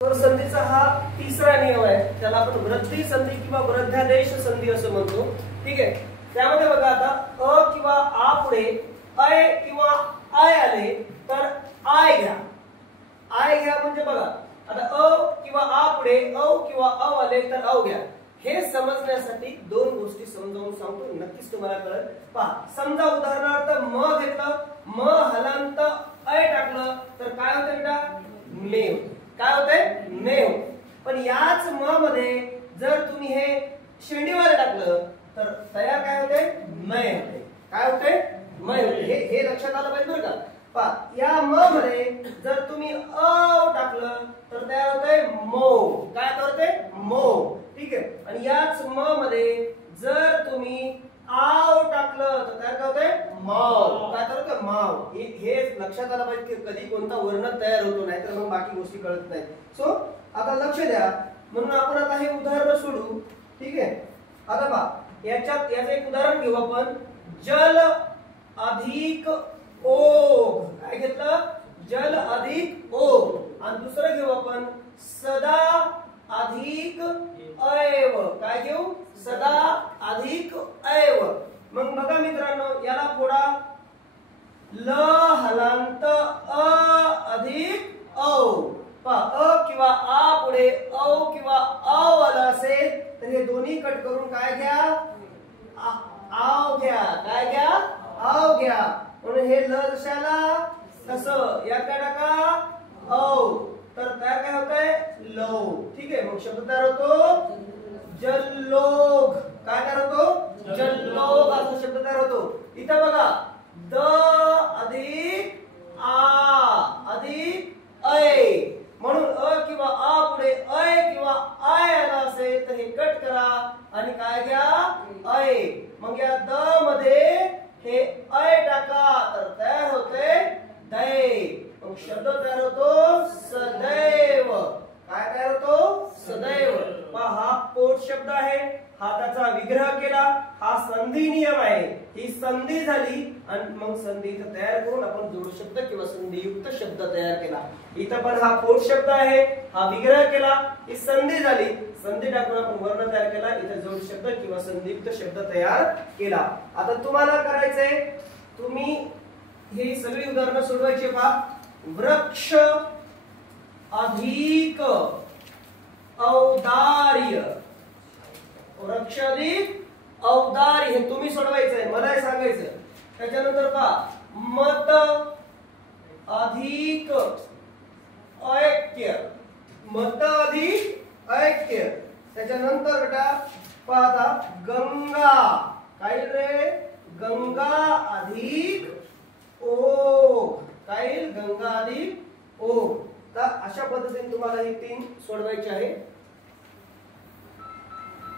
तर संधीचा हा तिसरा नियम आहे, त्याला आपण वृद्धी संधी किंवा वृद्धादेश संधी असं म्हणतो. ठीक आहे. त्यामध्ये बघा आता अ किंवा आ पुढे अय किंवा आय आले तर आय घ्या. आय घ्या म्हणजे बघा आता अ किंवा आ पुढे औ किंवा अ आले तर औ घ्या. हे समजण्यासाठी दोन गोष्टी समजावून सांगतो, नक्कीच तुम्हाला कळेल. पहा, समजा उदाहरणार्थ म घेतलं, म हलांत अय टाकलं तर काय होतं बेटा? मे होते. काय होते? मे होते. पण याच म मध्ये जर तुम्ही हे शेंडीवाले टाकलं तर तयार काय होते? मय होते. काय होते? मय होते. हे लक्षात आलं पाहिजे बरं का. पहा, या म मध्ये जर तुम्ही अ टाकलं तर तयार होते मो. काय होते? मो. ठीक आहे. आणि याच म मध्ये जर तुम्ही आव टाकलं तर काय होते? माव. काय होते? माव. हे लक्षात आलं पाहिजे की कधी कोणता वर्ण तयार होतो, नाहीतर मग बाकी गोष्टी कळत नाही. सो आता लक्ष द्या. म्हणून आपण आता हे उदाहरण सोडू. ठीक आहे. आता पहा, याचं एक उदाहरण घेऊ आपण. जल अधिक ओघ. काय घेतलं? जल अधिक ओघ. आणि दुसरं घेऊ आपण सदा अधिक ऐव. काय घेऊ? सदा अधिक ऐव. मग बघा मित्रांनो, याला फोडा. ल हलांत अ अधिक औ. पहा, अ किंवा आ पुढे औ किंवा औ आला असेल तर हे दोन्ही कट करून काय घ्या? आव घ्या. काय घ्या? आव घ्या. म्हणून हे ल कशाला? तसं या काय टाका? औ. तर तयार काय होतंय? लो. ठीक आहे. मग शब्द तयार होतो जल्लोग. काय तयार होतो? जल्लोग असा शब्द तयार होतो. इथं बघा, द अधिक आ अधिक ऐ. म्हणून अ किंवा आ पुढे ऐ किंवा आय आला असेल तर हे कट करा आणि काय घ्या? ऐ. मग या द मध्ये हे ऐ टाका तर तयार होते दै. मग शब्द तयार होतो सदैव. काय तयार होतो? सदैव. पहा, हा पोट शब्द आहे, हा त्याचा विग्रह केला. हा संधी नियम आहे. ही संधी झाली आणि मग संधी इथं तयार करून आपण जोड शब्द किंवा संधियुक्त शब्द तयार केला. इथं पण हा पोट शब्द आहे, हा विग्रह केला, ही संधी झाली. संधी टाकून आपण वर्ण तयार केला, इथं जोड शब्द किंवा संधियुक्त शब्द तयार केला. आता तुम्हाला करायचंय, तुम्ही ही सगळी उदाहरणं सोडवायची. पहा, वृक्ष अधिक औदार्य. वृक्ष अधिक औदार्य हे तुम्ही सोडवायचंय, मला हे सांगायचं. त्याच्यानंतर पहा, मत अधिक ऐक्य. मत अधिक ऐक्य. त्याच्यानंतर बेटा पहा आता गंगा. काय रे? गंगा अधिक ओघ. काय? गंगा अधिक ओघ. तर अशा पद्धतीने तुम्हाला ही तीन सोडवायची आहे.